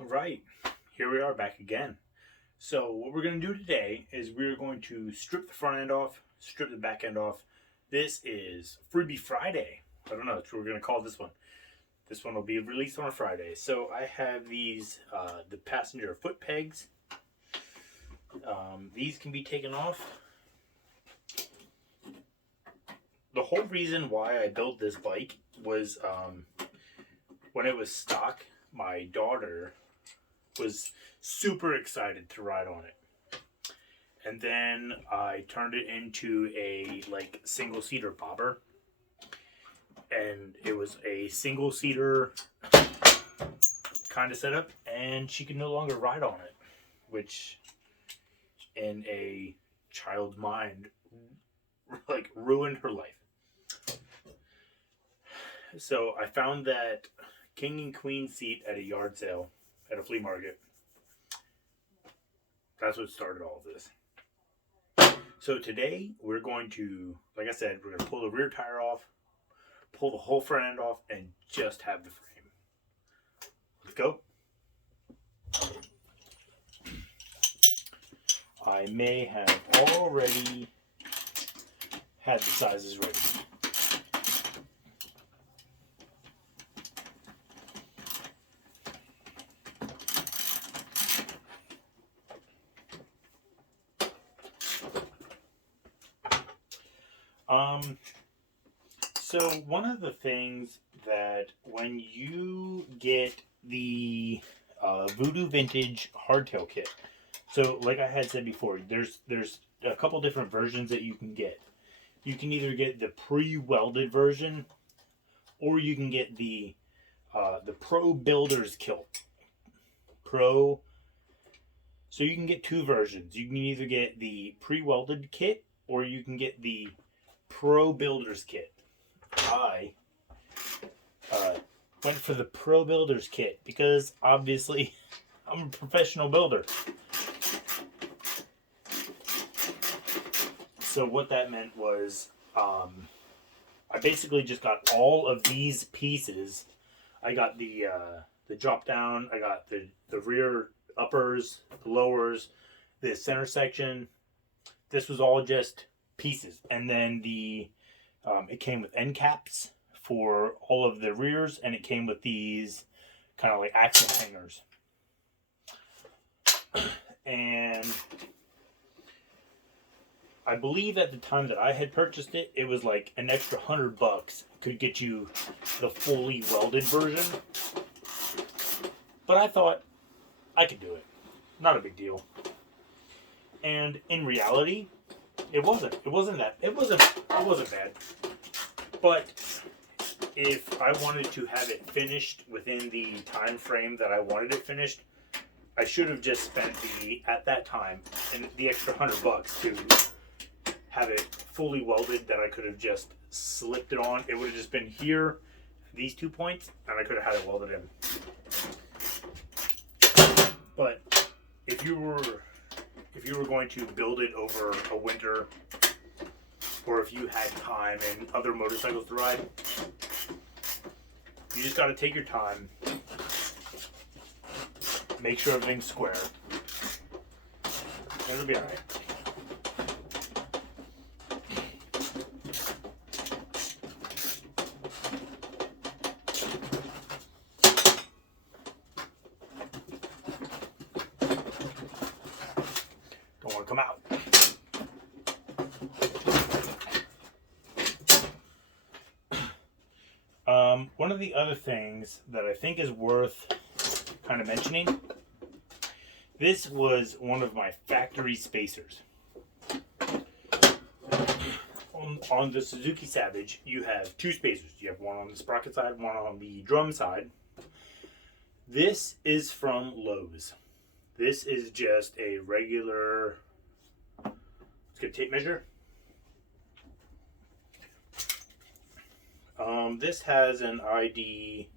All right, here we are back again. So what we're going to do today is we're going to strip the front end off, strip the back end off. This is Freebie Friday. I don't know, that's what we're going to call this one. This one will be released on a Friday. So I have these, the passenger foot pegs. These can be taken off. The whole reason why I built this bike was when it was stock, my daughter was super excited to ride on it. And then I turned it into a single seater bobber. And it was a single seater kind of setup, and she could no longer ride on it, which in a child's mind ruined her life. So I found that king and queen seat at a yard sale at a flea market. That's what started all of this. So today we're going to, like I said, we're going to pull the rear tire off, pull the whole front end off, and just have the frame. Let's go. I may have already had the sizes ready. So one of the things that when you get the Voodoo Vintage hardtail kit, so like I had said before, there's a couple different versions that you can get. You can either get the pre-welded version, or you can get the Pro Builder's Kit. So you can get two versions. You can either get the pre-welded kit, or you can get the Pro Builder's Kit. I went for the Pro Builder's Kit because obviously I'm a professional builder. So what that meant was I basically just got all of these pieces. I got the drop down, I got the rear uppers, the lowers, the center section. This was all just pieces. And then it came with end caps for all of the rears, and it came with these kind of like axle hangers. And I believe at the time that I had purchased it, it was like an extra $100 could get you the fully welded version. But I thought I could do it. Not a big deal. And in reality, it wasn't bad. But if I wanted to have it finished within the time frame that I wanted it finished, I should have just spent at that time and the extra $100 to have it fully welded, that I could have just slipped it on. It would have just been here, these 2 points, and I could have had it welded in. But if you were going to build it over a winter, or if you had time and other motorcycles to ride, you just got to take your time, make sure everything's square, and it'll be alright. Don't want to come out. One of the other things that I think is worth kind of mentioning, this was one of my factory spacers. On the Suzuki Savage, you have two spacers. You have one on the sprocket side, one on the drum side. This is from Lowe's. This is just a regular, let's get a tape measure. This has an ID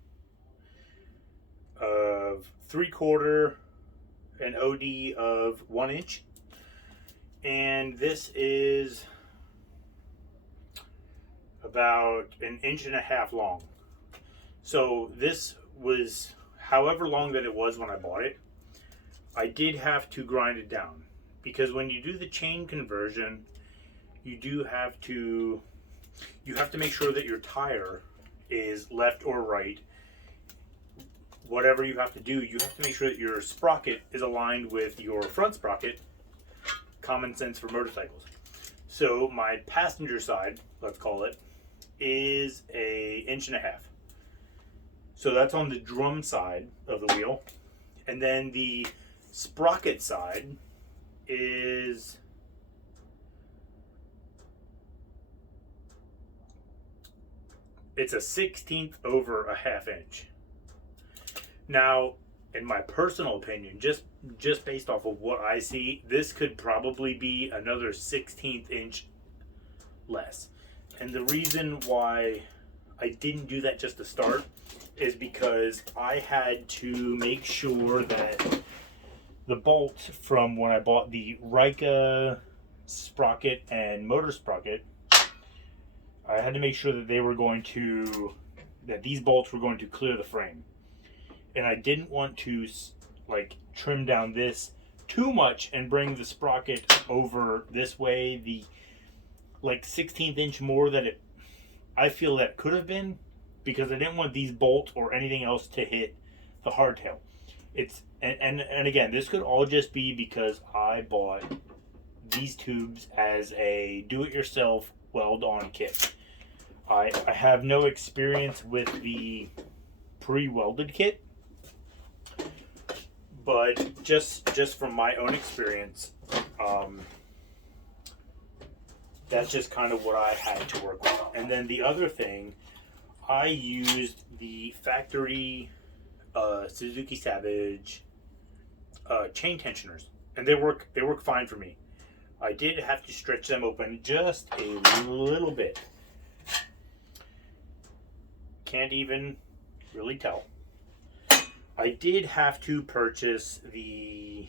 of 3/4, an OD of 1 inch, and this is about 1.5 inches long. So this was however long that it was when I bought it, I did have to grind it down, because when you do the chain conversion, you have to make sure that your tire is left or right. Whatever you have to do, you have to make sure that your sprocket is aligned with your front sprocket. Common sense for motorcycles. So my passenger side, let's call it, is 1.5 inches. So that's on the drum side of the wheel. And then the sprocket side is it's a 1/16 over a 1/2 inch. Now, in my personal opinion, just based off of what I see, this could probably be another 1/16 inch less. And the reason why I didn't do that just to start is because I had to make sure that the bolts from when I bought the Rika sprocket and motor sprocket, I had to make sure that that these bolts were going to clear the frame. And I didn't want to like trim down this too much and bring the sprocket over this way, the like 1/16 inch more that I feel that could have been, because I didn't want these bolts or anything else to hit the hardtail. And again, this could all just be because I bought these tubes as a do-it-yourself weld-on kit. I have no experience with the pre-welded kit, but just from my own experience, that's just kind of what I had to work with. And then the other thing, I used the factory Suzuki Savage chain tensioners, and they work fine for me. I did have to stretch them open just a little bit. Can't even really tell. I did have to purchase the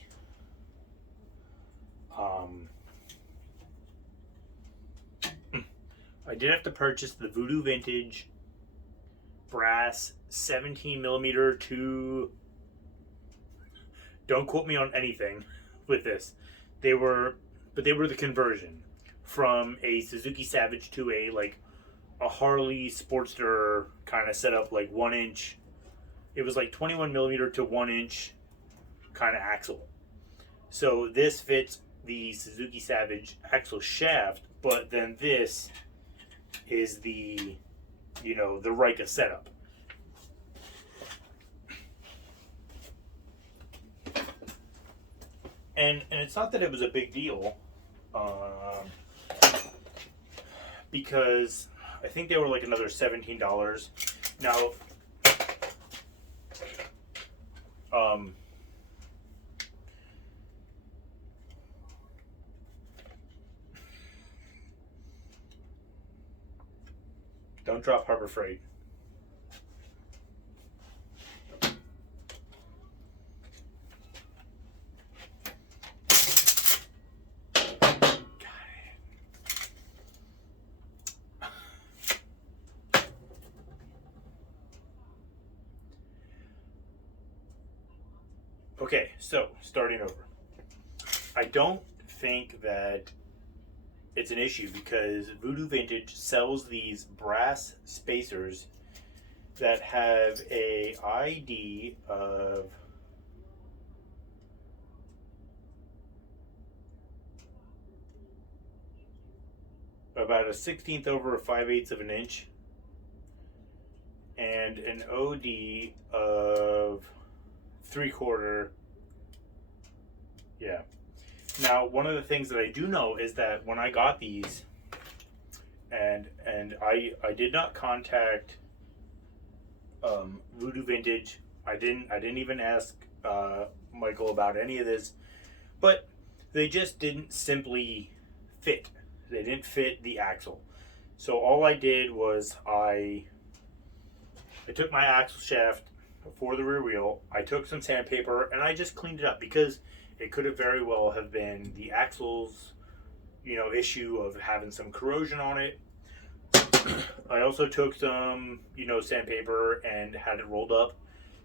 Voodoo Vintage brass 17mm to, don't quote me on anything with this. They were the conversion from a Suzuki Savage to a Harley Sportster kind of setup, like 1 inch. It was like 21mm to 1 inch kind of axle. So this fits the Suzuki Savage axle shaft, but then this is the Rika setup. And it's not that it was a big deal, because I think they were like another $17. Now, don't drop Harbor Freight. Okay, so starting over. I don't think that it's an issue, because Voodoo Vintage sells these brass spacers that have a ID of about a 1/16 over a 5/8 of an inch and an OD of 3/4. Yeah. Now, one of the things that I do know is that when I got these, and I did not contact Voodoo Vintage. I didn't even ask Michael about any of this, but they just didn't simply fit. They didn't fit the axle. So all I did was I took my axle shaft for the rear wheel, I took some sandpaper, and I just cleaned it up, because it could have very well have been the axle's, issue of having some corrosion on it. I also took some, sandpaper and had it rolled up,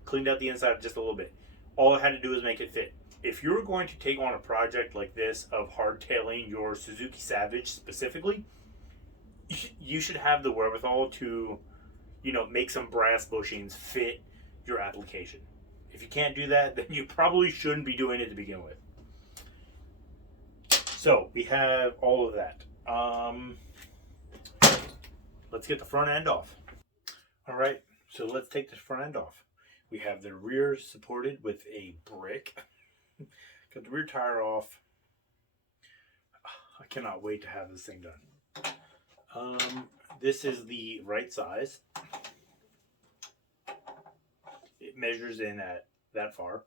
cleaned out the inside just a little bit. All I had to do was make it fit. If you're going to take on a project like this of hardtailing your Suzuki Savage specifically, you should have the wherewithal to, make some brass bushings fit your application. If you can't do that, then you probably shouldn't be doing it to begin with. So we have all of that. Let's get the front end off. All right, so let's take the front end off. We have the rear supported with a brick. Got the rear tire off. I cannot wait to have this thing done. This is the right size. It measures in at that far.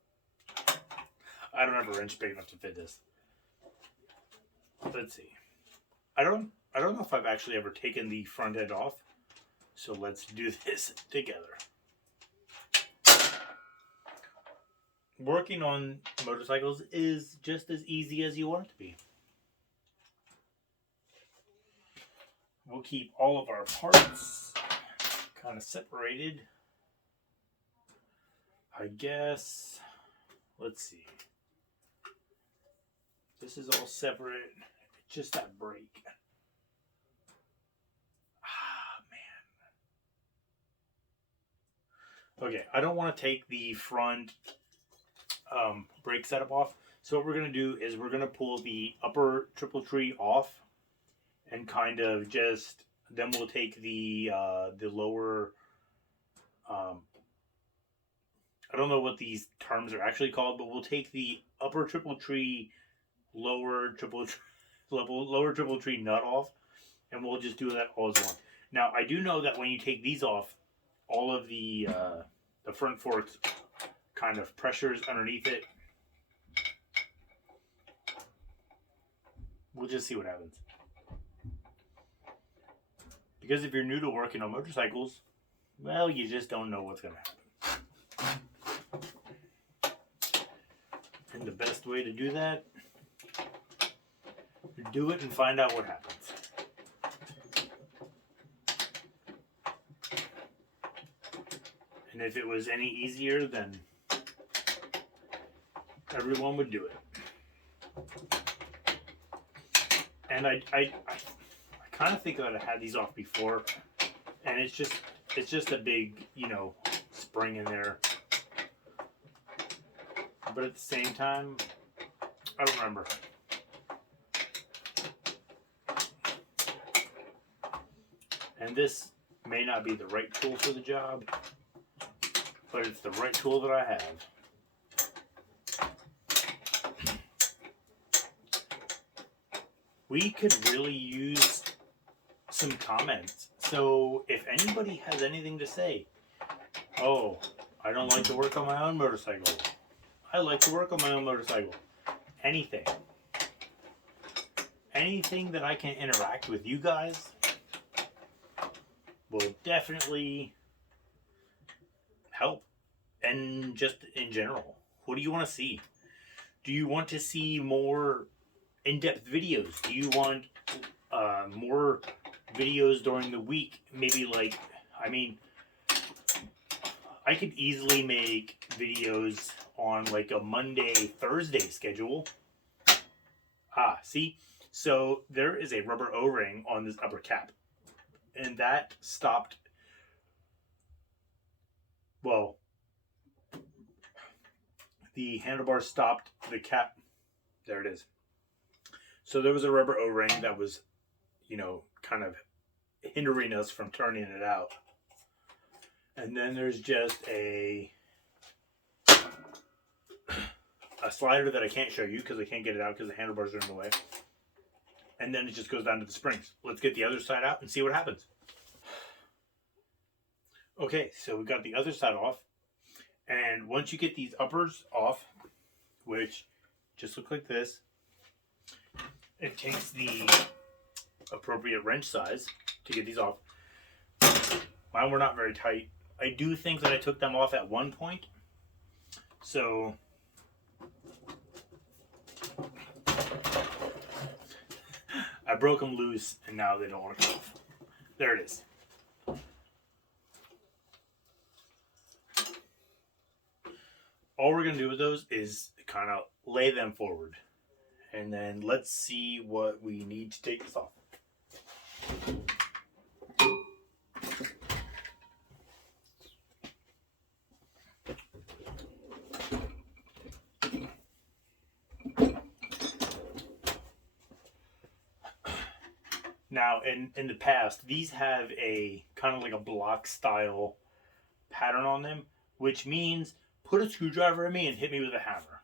I don't have a wrench big enough to fit this. Let's see. I don't know if I've actually ever taken the front end off. So let's do this together. Working on motorcycles is just as easy as you want it to be. We'll keep all of our parts kind of separated. I guess, let's see. This is all separate. Just that brake. Man. Okay, I don't want to take the front brake setup off. So what we're going to do is we're going to pull the upper triple tree off and kind of just, then we'll take the lower, I don't know what these terms are actually called, but we'll take the upper triple tree, lower triple tree nut off, and we'll just do that all as one. Now, I do know that when you take these off, all of the front forks kind of pressures underneath it. We'll just see what happens. Because if you're new to working on motorcycles, well, you just don't know what's going to happen. And the best way to do that, do it and find out what happens. And if it was any easier, then everyone would do it. And I kind of think that I had these off before, and it's just a big, spring in there. But at the same time, I don't remember. And this may not be the right tool for the job, but it's the right tool that I have. We could really use some comments. So if anybody has anything to say, oh, I don't like to work on my own motorcycle. I like to work on my own motorcycle. Anything. Anything that I can interact with you guys will definitely help. And just in general, what do you want to see? Do you want to see more in-depth videos? Do you want more videos during the week? Maybe I could easily make videos on like a Monday, Thursday schedule. See? So there is a rubber O-ring on this upper cap. And that stopped, well, the handlebar stopped the cap. There it is. So there was a rubber O-ring that was, kind of hindering us from turning it out. And then there's just a slider that I can't show you because I can't get it out because the handlebars are in the way. And then it just goes down to the springs. Let's get the other side out and see what happens. Okay, so we got the other side off. And once you get these uppers off, which just look like this, it takes the appropriate wrench size to get these off. Mine were not very tight. I do think that I took them off at one point. So I broke them loose and now they don't want to come off. There it is. all we're going to do with those is kind of lay them forward. And then let's see what we need to take this off. Now, in the past, these have a kind of like a block style pattern on them, which means put a screwdriver in me and hit me with a hammer.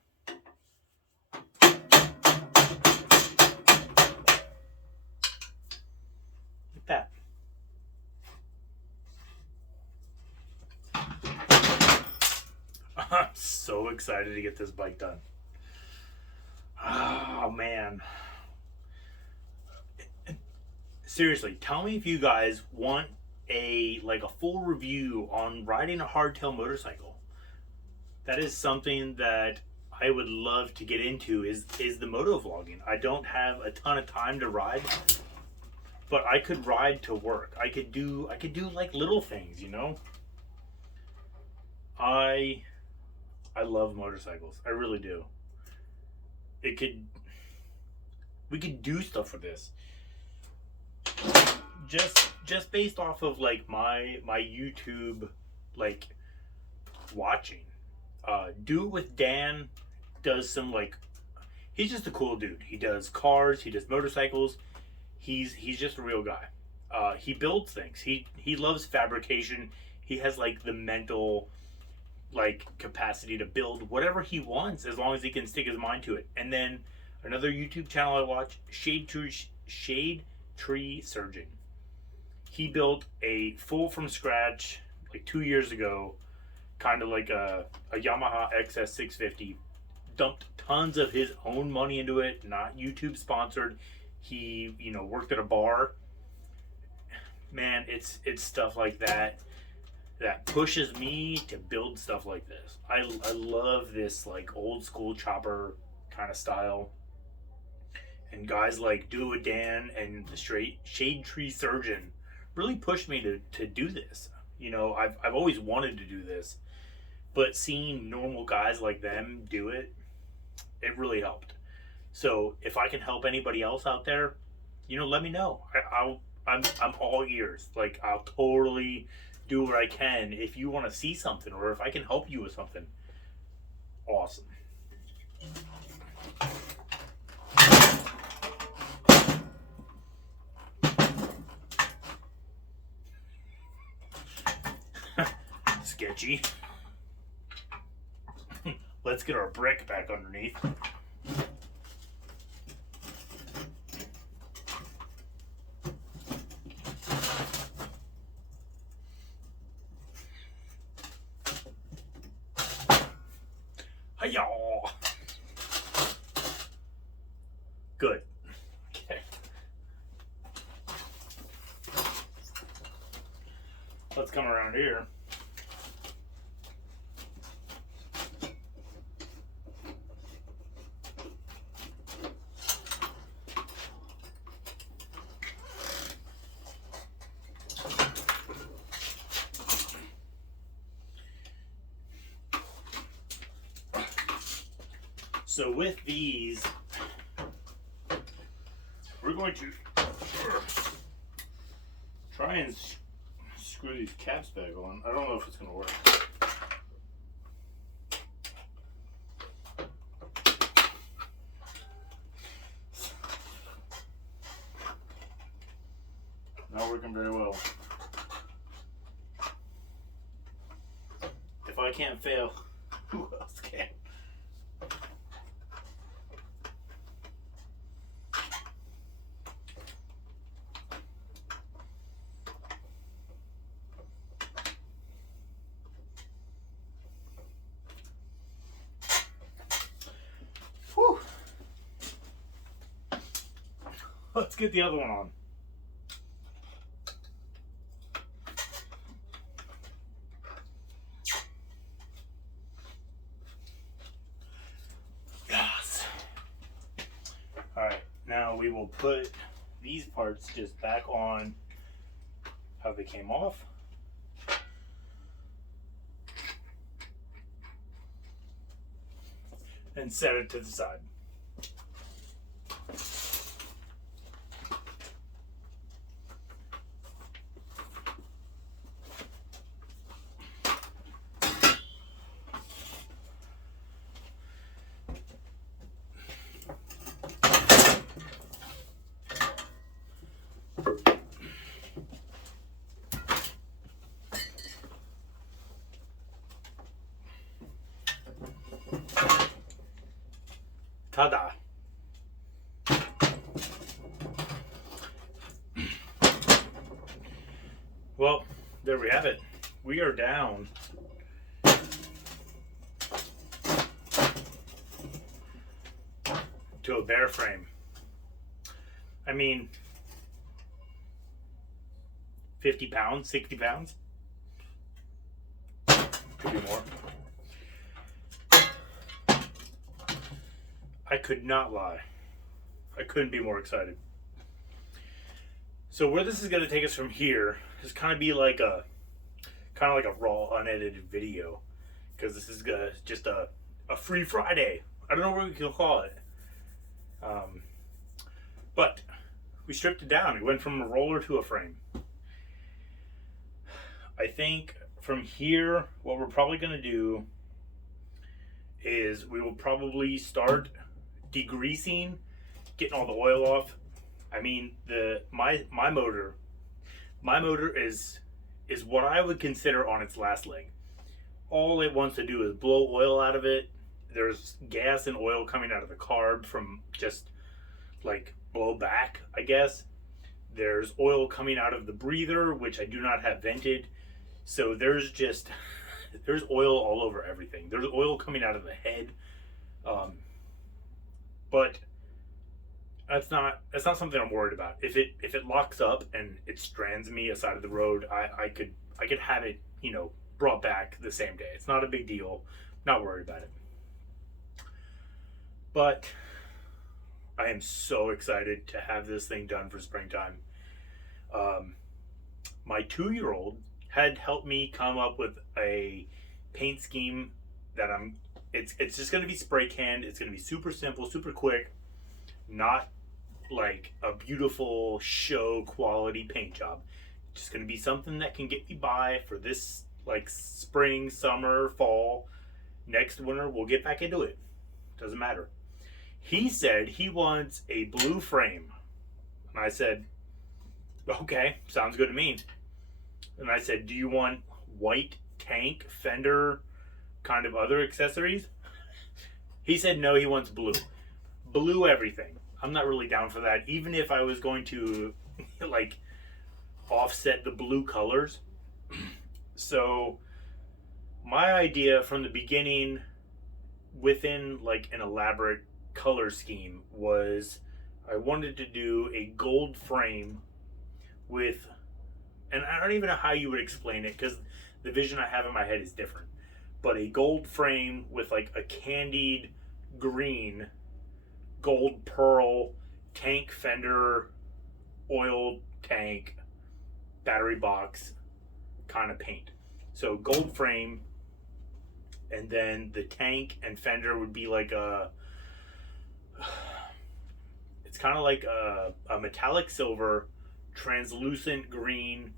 Like that. I'm so excited to get this bike done. Oh, man. Seriously, tell me if you guys want a full review on riding a hardtail motorcycle. That is something that I would love to get into is the moto vlogging. I don't have a ton of time to ride, but I could ride to work. I could do like little things, you know? I love motorcycles. I really do. We could do stuff with this. Just based off of like my YouTube like watching. Do it with Dan does some he's just a cool dude. He does cars, he does motorcycles. He's just a real guy. He builds things. He loves fabrication. He has like the mental capacity to build whatever he wants as long as he can stick his mind to it. And then another YouTube channel I watch, Shade Tree Surgeon. He built a full from scratch 2 years ago, kind of like a Yamaha XS 650. Dumped tons of his own money into it, not YouTube sponsored. He, worked at a bar. Man, it's stuff like that pushes me to build stuff like this. I love this old school chopper kind of style. And guys like Do It with Dan and the Shade Tree Surgeon really pushed me to do this. I've always wanted to do this, but seeing normal guys like them do it, it really helped. So if I can help anybody else out there, let me know. I'm all ears. I'll totally do what I can if you want to see something or if I can help you with something. Awesome. Sketchy. Let's get our brick back underneath. Hi-ya! Good. Okay. Let's come around here. So with these, we're going to try and screw these caps back on. I don't know if it's going to work. Not working very well. If I can't fail, who else can? Whew. Let's get the other one on. Yes. Alright, now we will put these parts just back on how they came off. and set it to the side. Ta-da! Well, there we have it. We are down to a bare frame. I mean, 50 pounds, 60 pounds. Could be more. I could not lie. I couldn't be more excited. So where this is going to take us from here is kind of like a raw, unedited video, because this is just a free Friday. I don't know what we can call it. But we stripped it down. We went from a roller to a frame. I think from here, what we're probably going to do is we will probably start degreasing, getting all the oil off. I mean, my motor is what I would consider on its last leg. All it wants to do is blow oil out of it. There's gas and oil coming out of the carb from just like blowback, I guess. There's oil coming out of the breather, which I do not have vented. So there's oil all over everything. There's oil coming out of the head. But that's not something I'm worried about. If it locks up and it strands me aside of the road, I could have it, brought back the same day. It's not a big deal. Not worried about it. But I am so excited to have this thing done for springtime. My 2-year-old had helped me come up with a paint scheme that it's just going to be spray canned. It's going to be super simple, super quick, not like a beautiful show quality paint job. It's just going to be something that can get me by for this like spring, summer, fall. Next winter we'll get back into it. Doesn't matter. He said he wants a blue frame, and I said, okay, sounds good to me. And I said, do you want white tank, fender, kind of other accessories? He said no, he wants blue. Blue everything. I'm not really down for that. Even if I was going to like offset the blue colors. So my idea from the beginning, within like an elaborate color scheme, was I wanted to do a gold frame with, and I don't even know how you would explain it because the vision I have in my head is different, but a gold frame with like a candied green, gold pearl, tank, fender, oil tank, battery box kind of paint. So gold frame, and then the tank and fender would be like it's kind of like a metallic silver, translucent green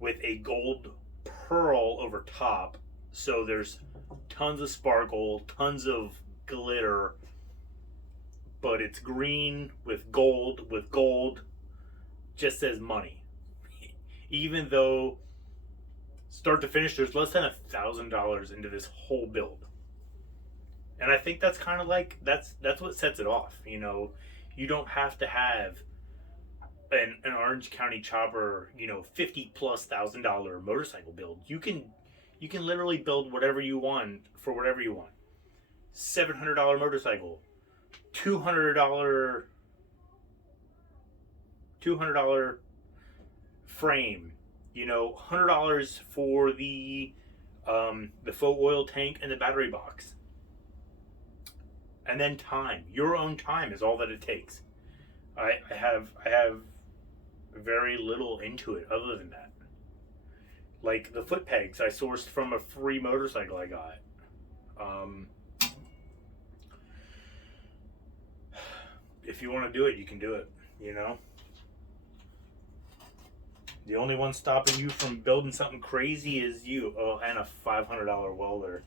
with a gold pearl over top. So there's tons of sparkle, tons of glitter, but it's green with gold just says money. Even though start to finish there's less than $1,000 into this whole build. And I think that's kind of like that's what sets it off. You don't have to have an Orange County chopper, $50,000+ motorcycle build. You can literally build whatever you want for whatever you want. $700 motorcycle, $200 frame, $100 for the faux oil tank and the battery box. And then time. Your own time is all that it takes. I have very little into it other than that. Like the foot pegs I sourced from a free motorcycle I got. if you want to do it, you can do it, you know? The only one stopping you from building something crazy is you. Oh, and a $500 welder.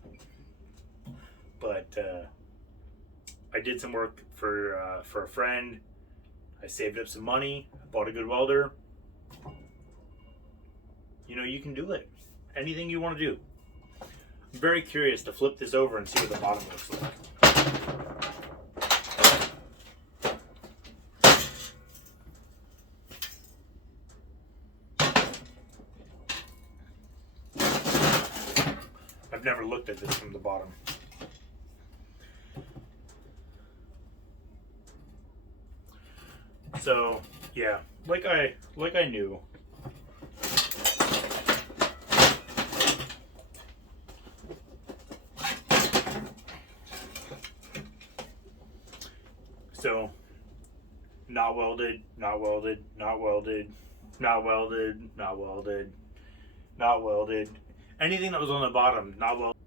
But I did some work for a friend. I saved up some money, bought a good welder. You know, you can do it. Anything you want to do. I'm very curious to flip this over and see what the bottom looks like. I've never looked at this from the bottom. So, yeah, like I knew. So, not welded, not welded, not welded, not welded, not welded, not welded. Anything that was on the bottom, not welded.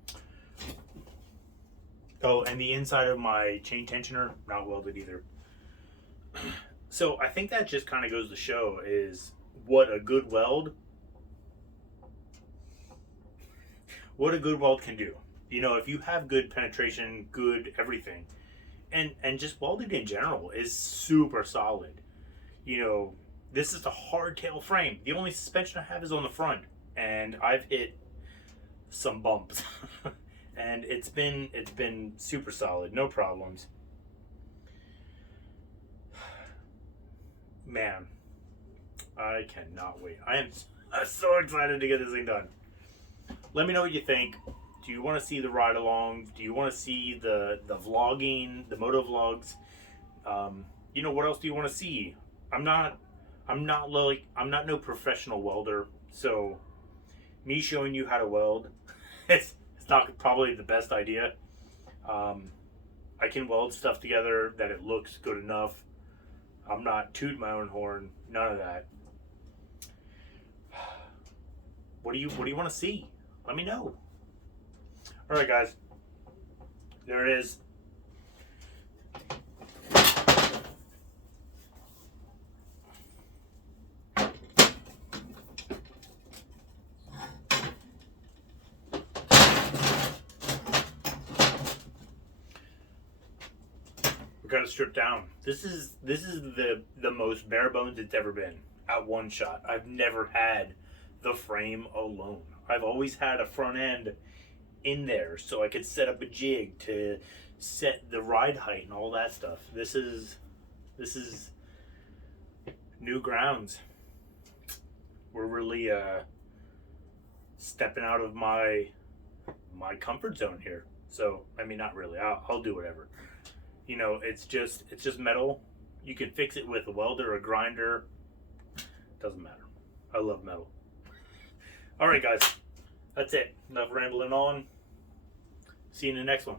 Oh, and the inside of my chain tensioner, not welded either. So I think that just kind of goes to show is what a good weld can do. You know, if you have good penetration, good everything, and just welding in general is super solid. You know, this is a hardtail frame. The only suspension I have is on the front, and I've hit some bumps, and it's been super solid, no problems. Man, I cannot wait. I'm so excited to get this thing done. Let me know what you think. Do you want to see the ride along? Do you want to see the vlogging, the moto vlogs? You know, what else do you want to see? I'm not no professional welder, so me showing you how to weld, it's not probably the best idea. I can weld stuff together that it looks good enough. I'm not tooting my own horn, none of that. What do you want to see? Let me know. All right, guys. There it is. We got to strip down. This is the most bare bones it's ever been at one shot. I've never had the frame alone. I've always had a front end in there so I could set up a jig to set the ride height and all that stuff. This is new grounds. We're really stepping out of my comfort zone here. So I mean, not really. I'll do whatever. You know, it's just metal. You can fix it with a welder or a grinder. Doesn't matter. I love metal. All right, guys. That's it. Enough rambling on. See you in the next one.